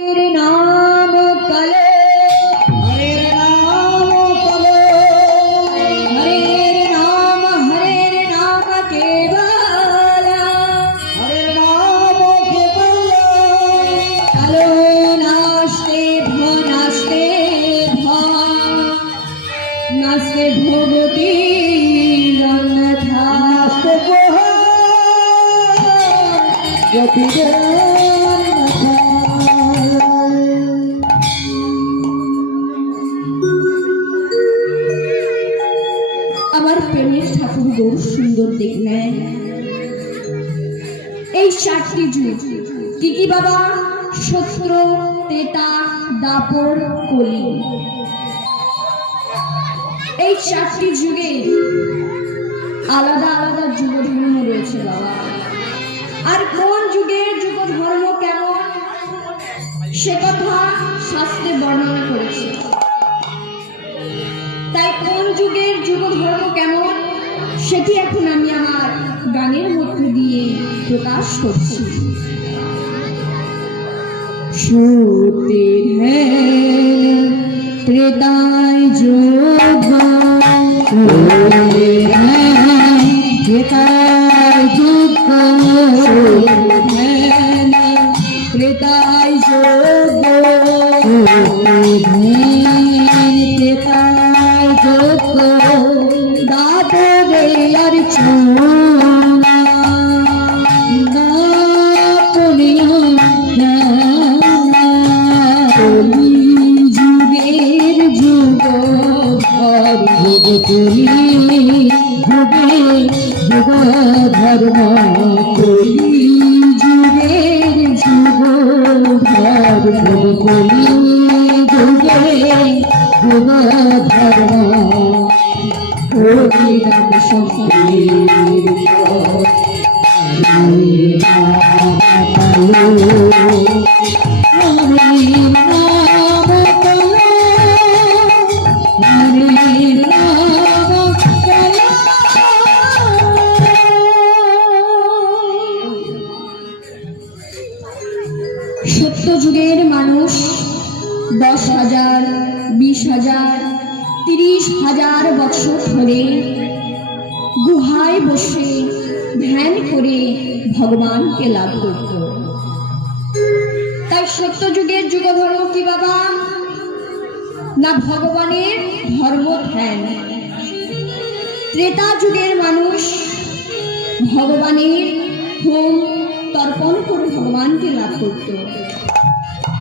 नाम कले हरे नाम केवल कलो नास्ते भगवती আমার প্রেমের ঠাকুর গৌর সুন্দর দেখলেন এই 7টি যুগ কি কি বাবা? সত্য, ত্রেতা, দাপর, কলি। এই 7টি যুগে আলাদা আলাদা যুগ ধর্ম রয়েছে বাবা। আর কোন যুগের যুগ ধর্ম কেমন সে কথা শাস্ত্রে বর্ণনা করেছে। তাই কোন যুগের যুগ ধর্ম কেমন সেটি এখন আমি আমার গানের মধ্যে দিয়ে প্রকাশ করছি। সত্যি ত্রেতায় যোগ ত্রেতায় যোগ ত্রেতায় যোগ ত্রেতায় যোগ দাপরে আর চোনা দাপরে যুগের যুগ ভগবতী ভোগে যুগ ধর্ম কলি যুগের যুগ ভগবতী যুগে যুগ ধর্ম হরি নাম সত্য যুগের মানুষ 10,000, 20,000, 30,000 বছর ধরে গুহায় বসে ধ্যান করে ভগবানকে লাভ করত। তাই সত্য যুগের যুগ ধর্ম কি বাবা? না ভগবানের ধর্ম ধ্যান। ত্রেতা যুগের মানুষ ভগবানের হোম তর্পণ করে ভগবানকে লাভ করত।